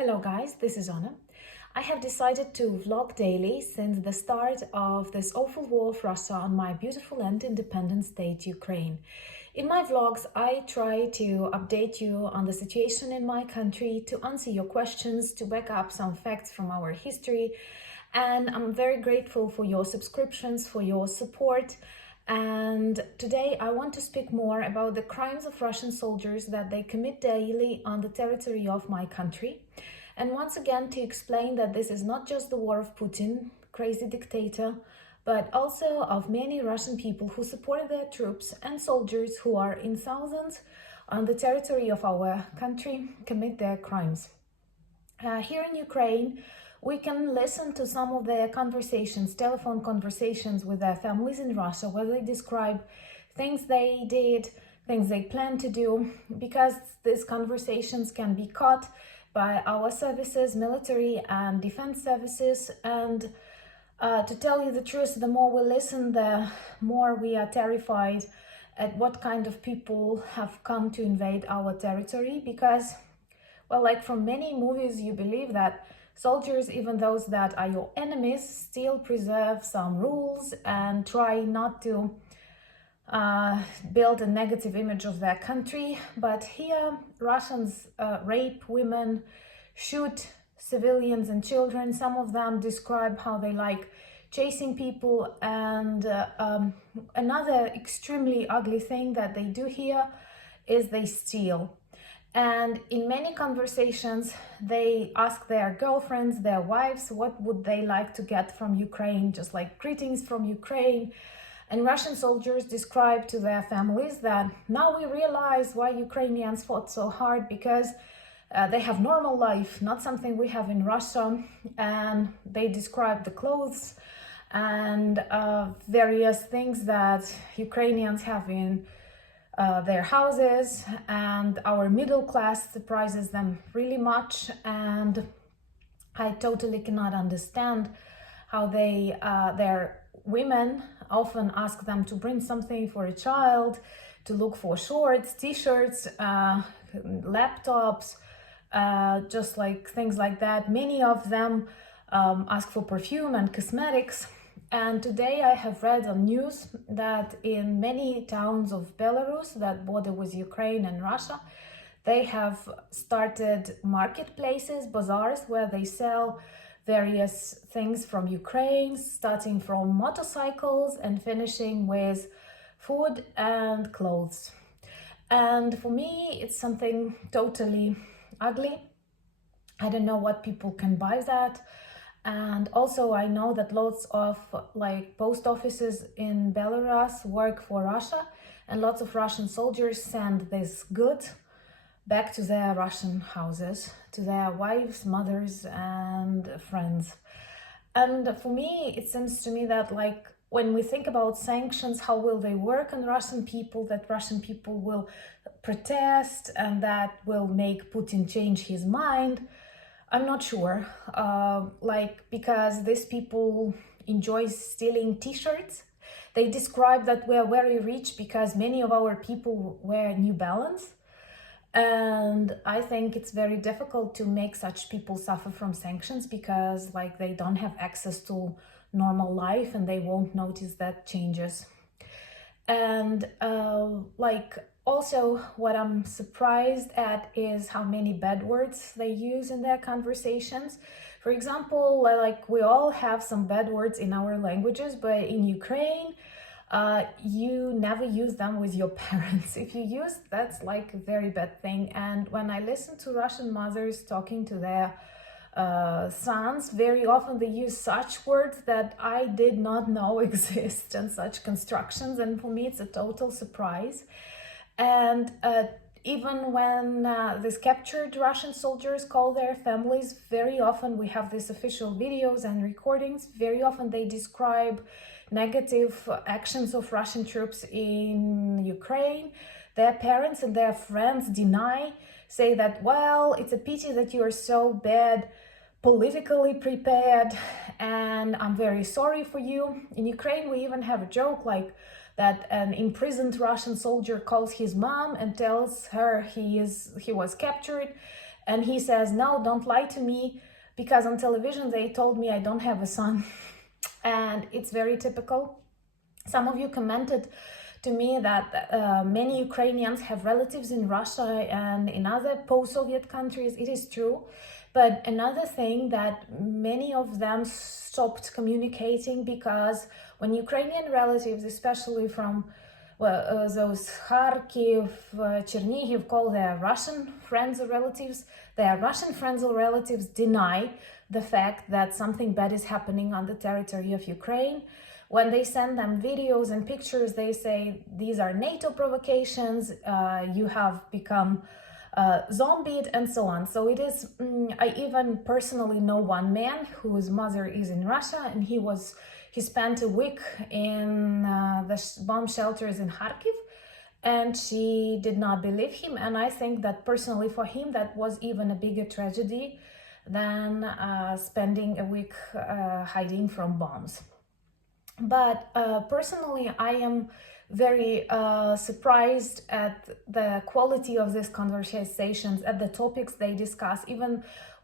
Hello guys, this is Anna. I have decided to vlog daily since the start of this awful war of Russia on my beautiful and independent state, Ukraine. In my vlogs, I try to update you on the situation in my country, to answer your questions, to back up some facts from our history. And I'm very grateful for your subscriptions, for your support. And today I want to speak more about the crimes of Russian soldiers that they commit daily on the territory of my country. And once again to explain that this is not just the war of Putin, crazy dictator, but also of many Russian people who support their troops and soldiers who are in thousands on the territory of our country commit their crimes. Here in Ukraine, we can listen to some of their conversations, telephone conversations with their families in Russia, where they describe things they did, things they plan to do, because these conversations can be caught by our services, military and defense services. And to tell you the truth, the more we listen, the more we are terrified at what kind of people have come to invade our territory, because, well, like from many movies, you believe that soldiers, even those that are your enemies, still preserve some rules and try not to build a negative image of their country. But here, Russians rape women, shoot civilians and children. Some of them describe how they like chasing people. And another extremely ugly thing that they do here is they steal. And in many conversations, they ask their girlfriends, their wives, what would they like to get from Ukraine, just like greetings from Ukraine. And Russian soldiers describe to their families that now we realize why Ukrainians fought so hard, because they have normal life, not something we have in Russia. And they describe the clothes and various things that Ukrainians have in their houses, and our middle class surprises them really much. And I totally cannot understand how their women often ask them to bring something for a child, to look for shorts, t-shirts, laptops, just like things like that. Many of them ask for perfume and cosmetics. And today I have read on news that in many towns of Belarus that border with Ukraine and Russia, they have started marketplaces, bazaars, where they sell various things from Ukraine, starting from motorcycles and finishing with food and clothes. And for me, it's something totally ugly. I don't know what people can buy that. And also I know that lots of like post offices in Belarus work for Russia, and lots of Russian soldiers send this goods back to their Russian houses, to their wives, mothers and friends. And for me, it seems to me that like when we think about sanctions, how will they work on Russian people, that Russian people will protest and that will make Putin change his mind. I'm not sure, because these people enjoy stealing t-shirts. They describe that we're very rich because many of our people wear New Balance. And I think it's very difficult to make such people suffer from sanctions, because like they don't have access to normal life and they won't notice that changes. And also, what I'm surprised at is how many bad words they use in their conversations. For example, like we all have some bad words in our languages, but in Ukraine, you never use them with your parents. If you use, that's like a very bad thing. And when I listen to Russian mothers talking to their sons, very often they use such words that I did not know exist, and such constructions. And for me, it's a total surprise. And even when these captured Russian soldiers call their families, very often we have these official videos and recordings. Very often they describe negative actions of Russian troops in Ukraine. Their parents and their friends deny, say that, well, it's a pity that you are so bad politically prepared, and I'm very sorry for you. In Ukraine, we even have a joke like that an imprisoned Russian soldier calls his mom and tells her he was captured, And he says, no, don't lie to me, because on television they told me I don't have a son. And it's very typical. Some of you commented to me that many Ukrainians have relatives in Russia and in other post-Soviet countries. It is true. But another thing, that many of them stopped communicating, because when Ukrainian relatives, especially from those Kharkiv, Chernihiv, call their Russian friends or relatives, their Russian friends or relatives deny the fact that something bad is happening on the territory of Ukraine. When they send them videos and pictures, they say, these are NATO provocations, you have become zombied, and so on. So it is, I even personally know one man whose mother is in Russia, and he spent a week in the bomb shelters in Kharkiv, and she did not believe him. And I think that personally for him, that was even a bigger tragedy than spending a week hiding from bombs. But personally, I am very surprised at the quality of these conversations, at the topics they discuss. Even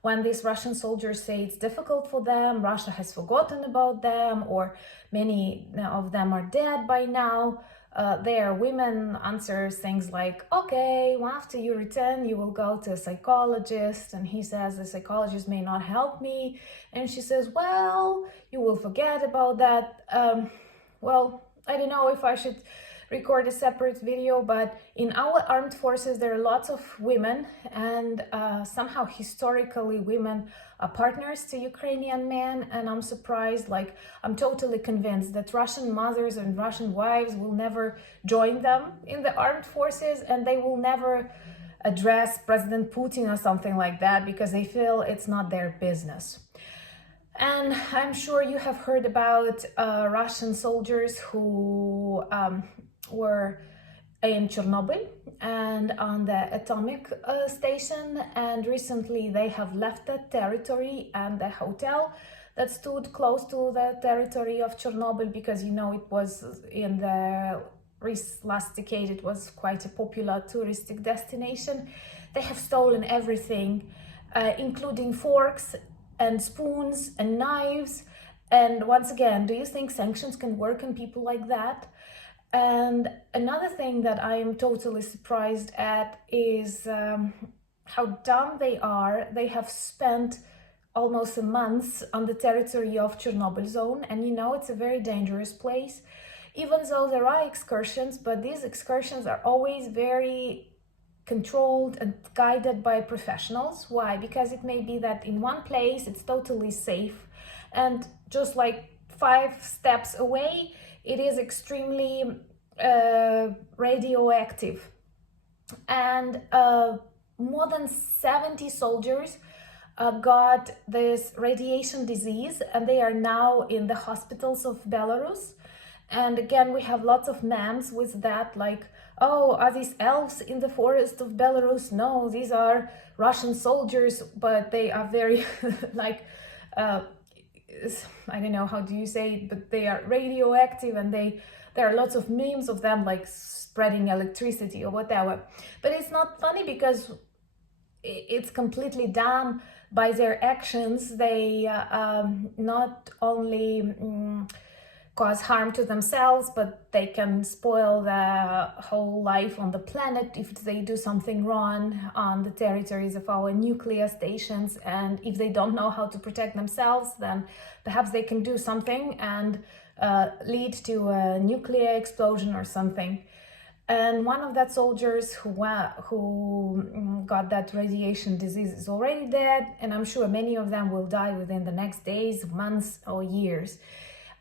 when these Russian soldiers say it's difficult for them, Russia has forgotten about them, or many of them are dead by now, their women answer things like, okay, well, after you return, you will go to a psychologist. And he says, the psychologist may not help me. And she says, well, you will forget about that. Well, I don't know if I should record a separate video, but in our armed forces, there are lots of women, and somehow historically women are partners to Ukrainian men. And I'm surprised, like, I'm totally convinced that Russian mothers and Russian wives will never join them in the armed forces, and they will never address President Putin or something like that, because they feel it's not their business. And I'm sure you have heard about Russian soldiers who were in Chernobyl and on the atomic station, and recently they have left that territory, and the hotel that stood close to the territory of Chernobyl, because you know it was in the last decade, it was quite a popular touristic destination. They have stolen everything, including forks and spoons and knives. And once again, do you think sanctions can work on people like that? And another thing that I am totally surprised at is how dumb they are. They have spent almost a month on the territory of Chernobyl zone, and you know it's a very dangerous place, even though there are excursions, but these excursions are always very controlled and guided by professionals. Why? Because it may be that in one place it's totally safe, and just like 5 steps away it is extremely radioactive. And more than 70 soldiers got this radiation disease, and they are now in the hospitals of Belarus. And again, we have lots of memes with that, like, oh, are these elves in the forest of Belarus? No, these are Russian soldiers, but they are very like I don't know how do you say it, but they are radioactive, and there are lots of memes of them like spreading electricity or whatever. But it's not funny because it's completely dumb. By their actions, they not only cause harm to themselves, but they can spoil the whole life on the planet if they do something wrong on the territories of our nuclear stations. And if they don't know how to protect themselves, then perhaps they can do something and lead to a nuclear explosion or something. And one of that soldiers who got that radiation disease is already dead, and I'm sure many of them will die within the next days, months, or years,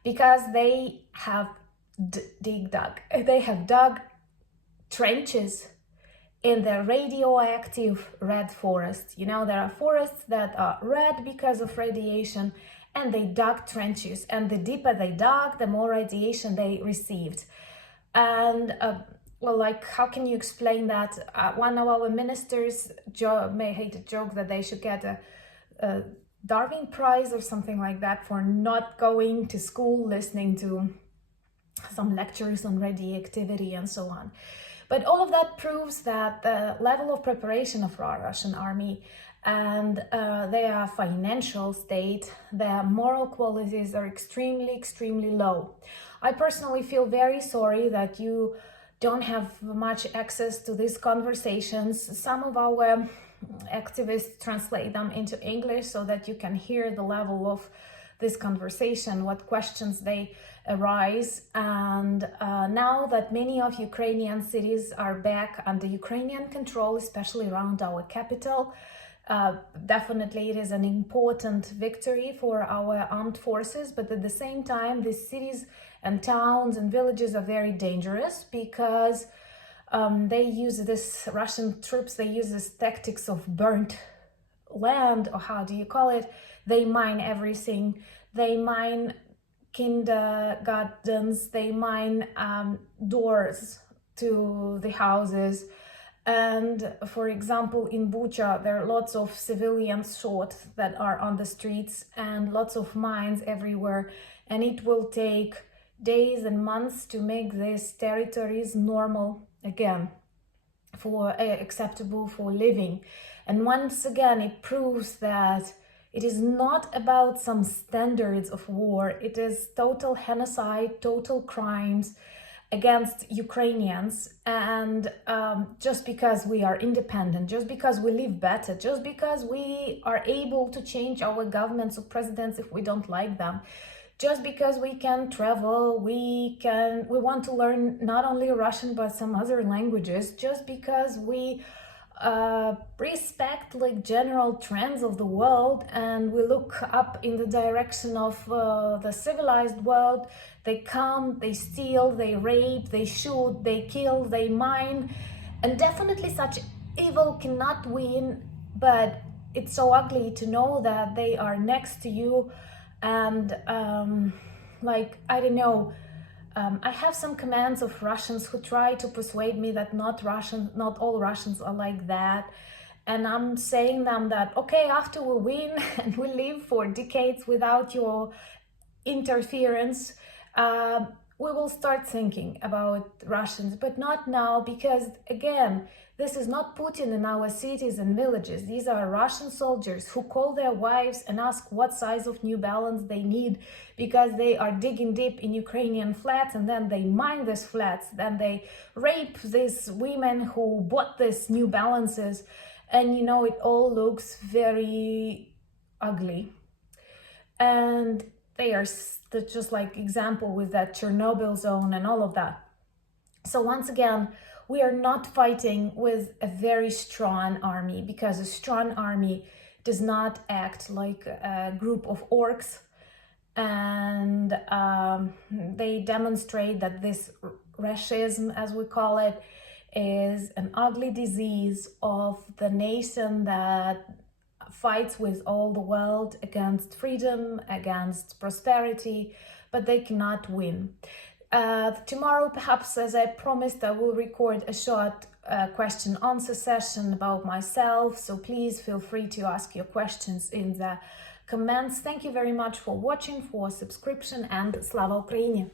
because they have dug trenches in the radioactive red forest. You know, there are forests that are red because of radiation, and they dug trenches, and the deeper they dug, the more radiation they received. And well, like, how can you explain that? One of our ministers made a joke that they should get a Darwin Prize or something like that for not going to school, listening to some lectures on radioactivity and so on. But all of that proves that the level of preparation of our Russian army and their financial state, their moral qualities are extremely low. I personally feel very sorry that you don't have much access to these conversations. Some of our activists translate them into English so that you can hear the level of this conversation, what questions they arise. And now that many of Ukrainian cities are back under Ukrainian control, especially around our capital, definitely it is an important victory for our armed forces, but at the same time these cities and towns and villages are very dangerous because they use this, Russian troops, they use this tactics of burnt land, or how do you call it? They mine everything. They mine kindergartens, they mine doors to the houses. And for example, in Bucha, there are lots of civilians shot that are on the streets and lots of mines everywhere. And it will take days and months to make these territories normal again, for acceptable for living. And once again, it proves that it is not about some standards of war. It is total genocide, total crimes against Ukrainians. And just because we are independent, just because we live better, just because we are able to change our governments or presidents if we don't like them, just because we can travel, we want to learn not only Russian but some other languages, just because we respect like general trends of the world and we look up in the direction of the civilized world. They come, they steal, they rape, they shoot, they kill, they mine, and definitely such evil cannot win. But it's so ugly to know that they are next to you. And like, I don't know, I have some comments of Russians who try to persuade me that not all Russians are like that. And I'm saying them that, okay, after we win and we live for decades without your interference, we will start thinking about Russians, but not now, because again, this is not Putin in our cities and villages. These are Russian soldiers who call their wives and ask what size of New Balance they need, because they are digging deep in Ukrainian flats, and then they mine these flats, then they rape these women who bought these New Balances, and you know, it all looks very ugly. And they are just like example with that Chernobyl zone and all of that. So once again, we are not fighting with a very strong army, because a strong army does not act like a group of orcs. And they demonstrate that this racism, as we call it, is an ugly disease of the nation that fights with all the world against freedom, against prosperity, but they cannot win. Tomorrow, perhaps, as I promised, I will record a short question-answer session about myself, so please feel free to ask your questions in the comments. Thank you very much for watching, for subscription, and Slava Ukraini!